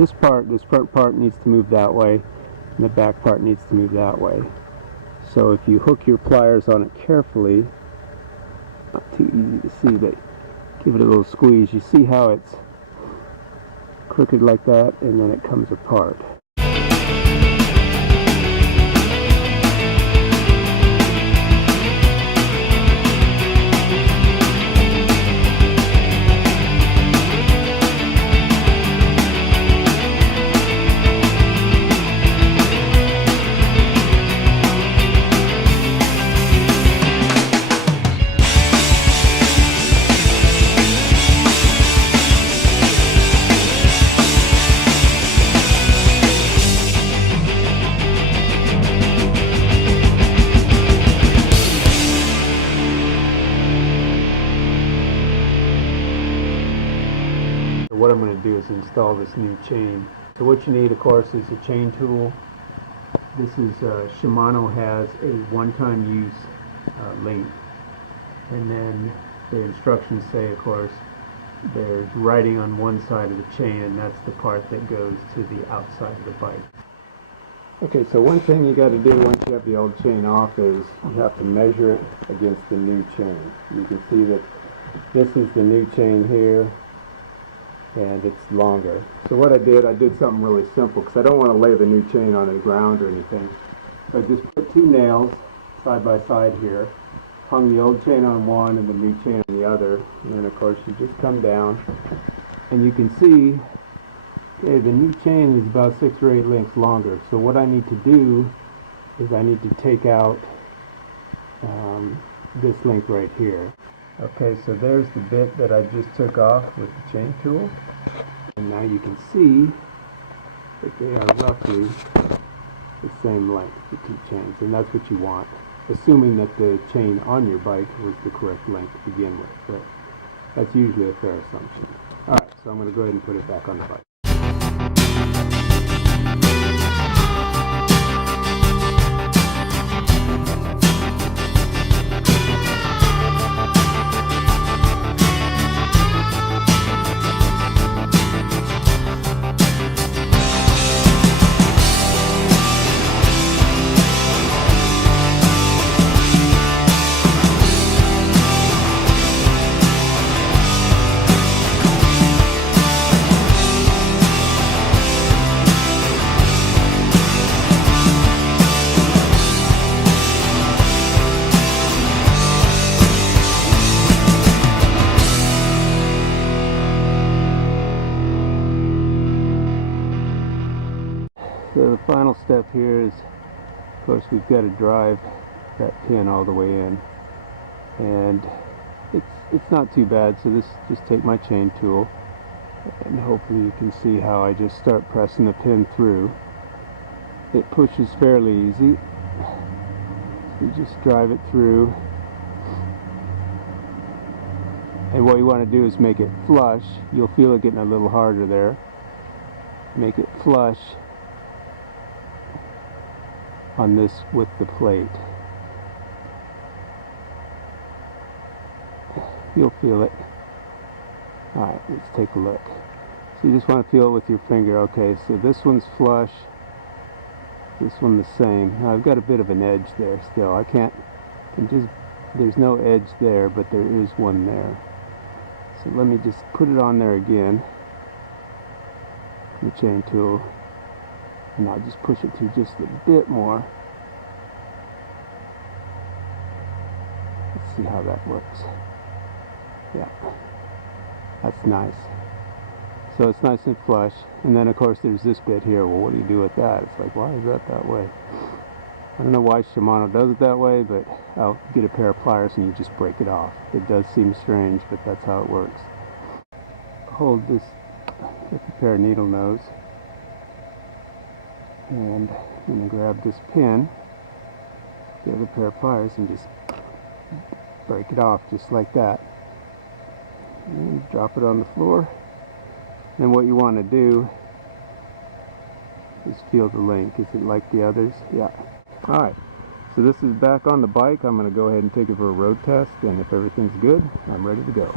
this front part needs to move that way, and the back part needs to move that way. So if you hook your pliers on it carefully, not too easy to see, but give it a little squeeze. You see how it's crooked like that, and then it comes apart. What I'm going to do is install this new chain. So what you need, of course, is a chain tool. This is Shimano has a one-time use link, and then the instructions say, of course, there's writing on one side of the chain, and that's the part that goes to the outside of the bike. Okay, so one thing you got to do once you have the old chain off is you have to measure it against the new chain. You can see that this is the new chain here, and it's longer. So what I did something really simple, because I don't want to lay the new chain on the ground or anything. So I just put two nails side by side here, hung the old chain on one and the new chain on the other, and then of course you just come down, and you can see, okay, the new chain is about 6 or 8 lengths longer. So what I need to do is I need to take out this length right here. Okay, so there's the bit that I just took off with the chain tool, and now you can see that they are roughly the same length, the two chains, and that's what you want, assuming that the chain on your bike was the correct length to begin with. But that's usually a fair assumption. Alright, so I'm going to go ahead and put it back on the bike. So the final step here is, of course, we've got to drive that pin all the way in, and it's not too bad. So just take my chain tool, and hopefully you can see how I just start pressing the pin through. It pushes fairly easy. So you just drive it through, and what you want to do is make it flush. You'll feel it getting a little harder there. Make it flush on this with the plate. You'll feel it. Alright, let's take a look. So you just want to feel it with your finger. Okay, so this one's flush, this one the same. Now I've got a bit of an edge there still. There's no edge there, but there is one there. So let me just put it on there again, the chain tool, and I'll just push it through just a bit more. Let's see how that works. Yeah, that's nice. So it's nice and flush, and then of course there's this bit here. Well, what do you do with that? It's like, why is that way? I don't know why Shimano does it that way, but I'll get a pair of pliers and you just break it off. It does seem strange, but that's how it works. Hold this with a pair of needle nose, and I'm going to grab this pin, the other pair of pliers, and just break it off just like that. And drop it on the floor. And what you want to do is feel the link. Is it like the others? Yeah. Alright, so this is back on the bike. I'm going to go ahead and take it for a road test, and if everything's good, I'm ready to go.